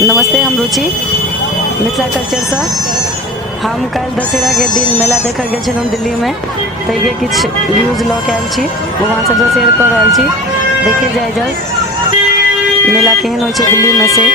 नमस्ते, हम रुचि मिथिला कल्चर से। हम कल दशहरा के दिन मेला देख गए छलहुँ दिल्ली में, तो ये किछ न्यूज लऽ के आयल छी, वहाँ से जो शेयर कर रहल छी। देखे जाए जल्द मेला केहन होइ छै दिल्ली में से।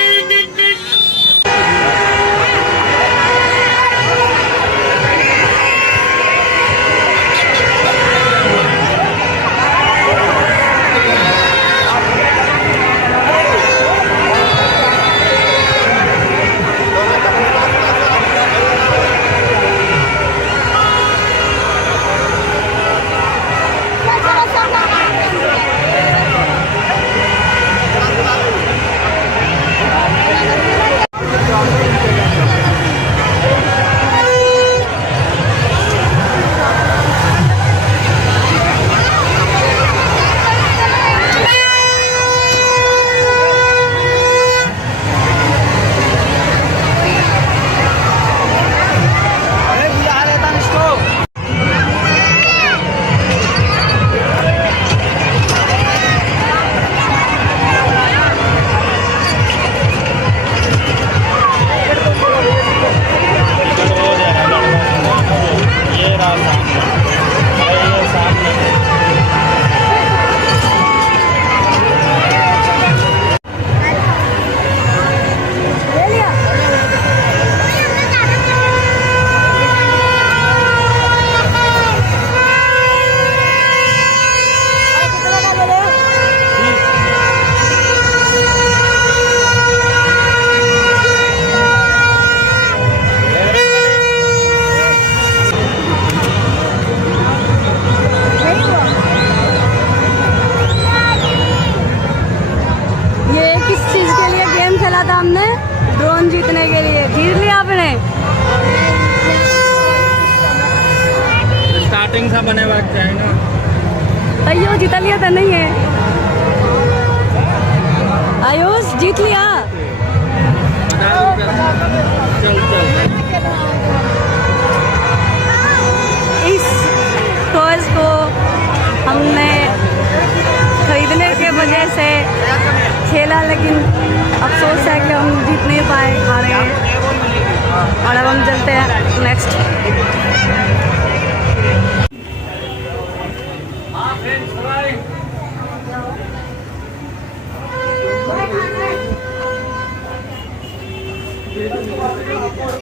हमने ड्रोन जीतने के लिए जीत लिया आपने। स्टार्टिंग से बने बात चाहे ना आयुष जीत लिया तो नहीं है। आयुष जीत लिया। चल चल। इस टॉयज को हमने खरीदने के वजह से खेला, लेकिन अफसोस है कि हम जीत नहीं पाए, हारे। और अब हम चलते हैं नेक्स्ट।